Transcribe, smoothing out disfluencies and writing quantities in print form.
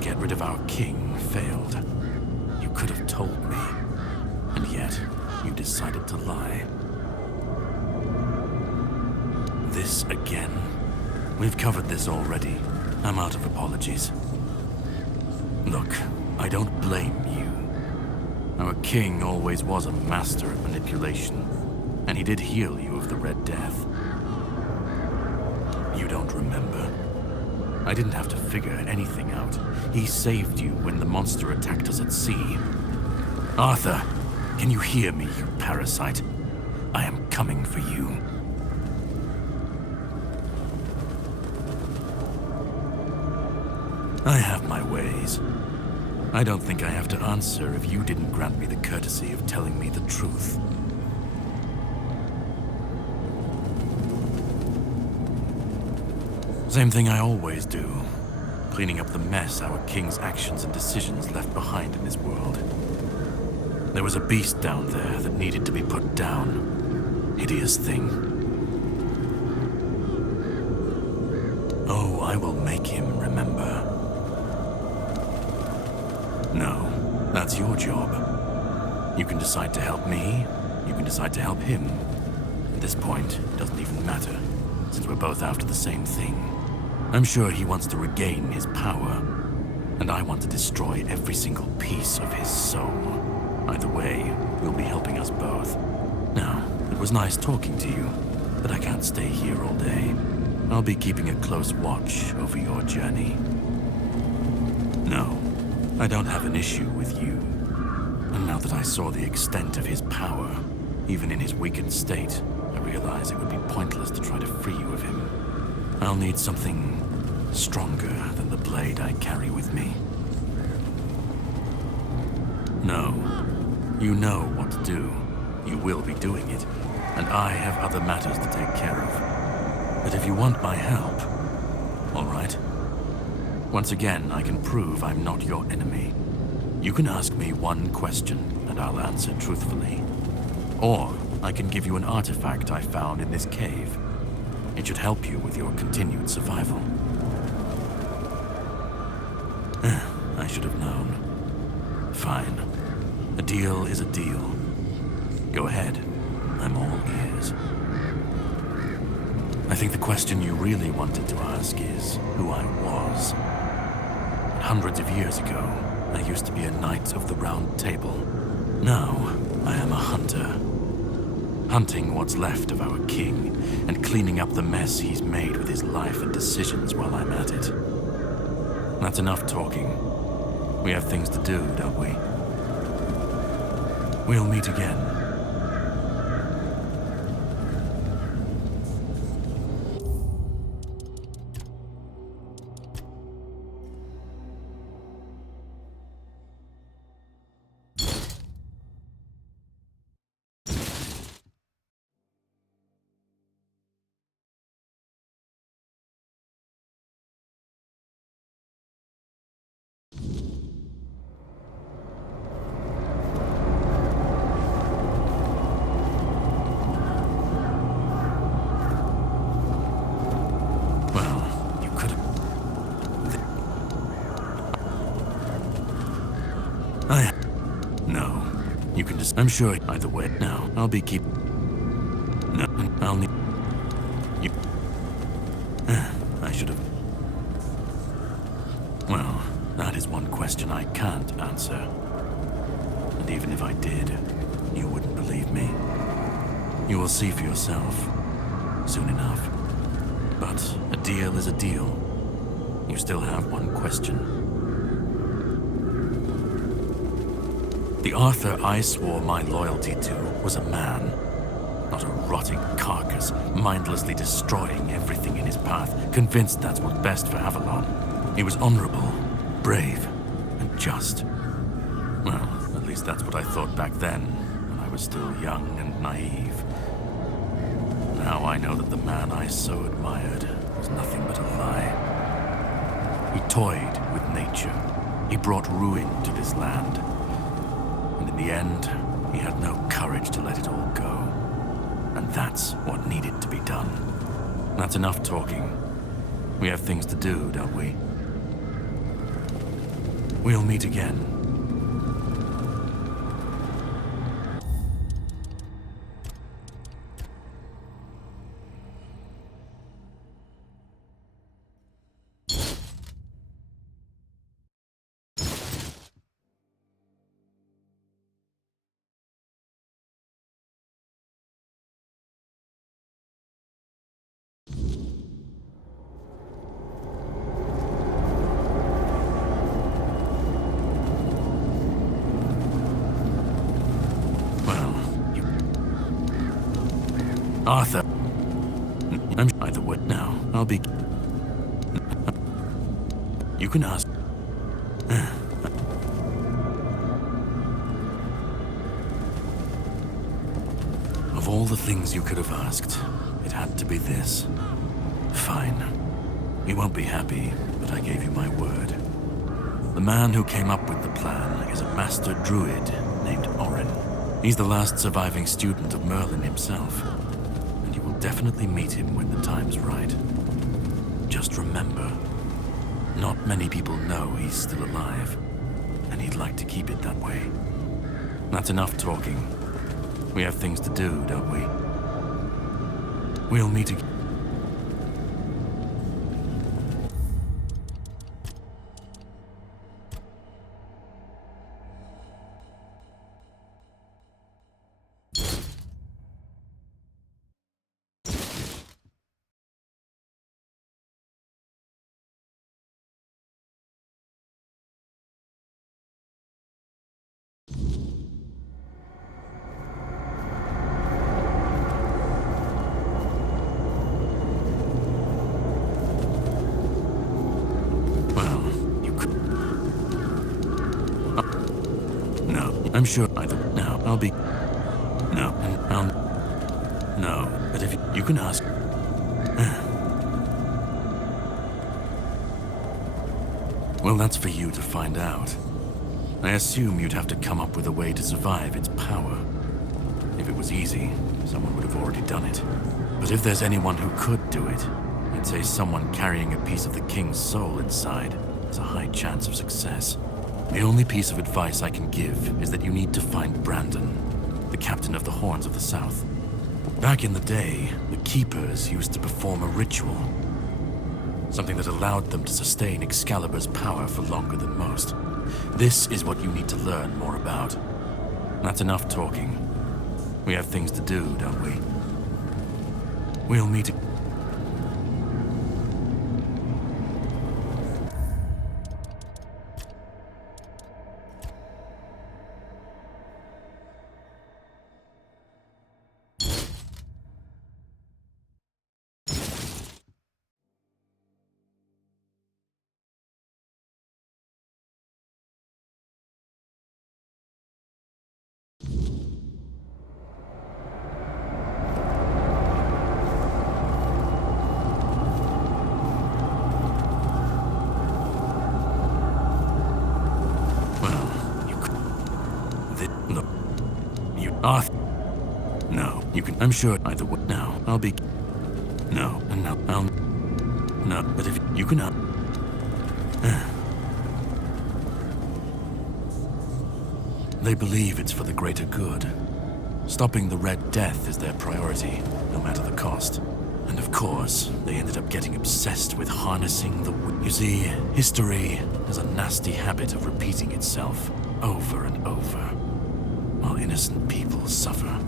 to get rid of our king failed. You could have told me, and yet you decided to lie. This again? We've covered this already. I'm out of apologies. Look, I don't blame you. Our king always was a master at manipulation, and he did heal you of the Red Death. You don't remember? I didn't have to figure anything out. He saved you when the monster attacked us at sea. Arthur, can you hear me, you parasite? I am coming for you. I have my ways. I don't think I have to answer if you didn't grant me the courtesy of telling me the truth. Same thing I always do. Cleaning up the mess our king's actions and decisions left behind in this world. There was a beast down there that needed to be put down. Hideous thing. Oh, I will make him remember. No, that's your job. You can decide to help me, you can decide to help him. At this point, it doesn't even matter, since we're both after the same thing. I'm sure he wants to regain his power, and I want to destroy every single piece of his soul. Either way, we'll be helping us both. Now, it was nice talking to you, but I can't stay here all day. I'll be keeping a close watch over your journey. No, I don't have an issue with you. And now that I saw the extent of his power, even in his weakened state, I realize it would be pointless to try to free you of him. I'll need something stronger than the blade I carry with me. No, you know what to do. You will be doing it, and I have other matters to take care of. But if you want my help, all right. Once again, I can prove I'm not your enemy. You can ask me one question, and I'll answer truthfully. Or I can give you an artifact I found in this cave. It should help you with your continued survival. I should have known. Fine. A deal is a deal. Go ahead. I'm all ears. I think the question you really wanted to ask is who I was. Hundreds of years ago, I used to be a knight of the Round Table. Now, I am a hunter. Hunting what's left of our king, and cleaning up the mess he's made with his life and decisions while I'm at it. That's enough talking. We have things to do, don't we? We'll meet again. I'm sure either way. Now, I'll be keep... No, I'll need... You... I should have... Well, that is one question I can't answer. And even if I did, you wouldn't believe me. You will see for yourself. Soon enough. But a deal is a deal. You still have one question. The Arthur I swore my loyalty to was a man, not a rotting carcass, mindlessly destroying everything in his path, convinced that's what's best for Avalon. He was honorable, brave, and just. Well, at least that's what I thought back then, when I was still young and naive. Now I know that the man I so admired was nothing but a lie. He toyed with nature. He brought ruin to this land. And in the end, he had no courage to let it all go. And that's what needed to be done. That's enough talking. We have things to do, don't we? We'll meet again. Arthur. I'm either way now. I'll be. You can ask. Of all the things you could have asked, it had to be this. Fine. You won't be happy, but I gave you my word. The man who came up with the plan is a master druid named Orin. He's the last surviving student of Merlin himself. You will definitely meet him when the time's right. Just remember, not many people know he's still alive, and he'd like to keep it that way. That's enough talking. We have things to do, don't we? We'll meet again. I'm sure either now I'll be no, and I'll no. But if you can ask, well, that's for you to find out. I assume you'd have to come up with a way to survive its power. If it was easy, someone would have already done it. But if there's anyone who could do it, I'd say someone carrying a piece of the king's soul inside has a high chance of success. The only piece of advice I can give is that you need to find Brandon, the captain of the Horns of the South. Back in the day, the Keepers used to perform a ritual, something that allowed them to sustain Excalibur's power for longer than most. This is what you need to learn more about. That's enough talking. We have things to do, don't we? We'll meet again. Arthur. No, you can. I'm sure either way. Now, I'll be. No, and now I'll. No, but if you can. They believe it's for the greater good. Stopping the Red Death is their priority, no matter the cost. And of course, they ended up getting obsessed with harnessing the. You see, history has a nasty habit of repeating itself over and over, while innocent people suffer.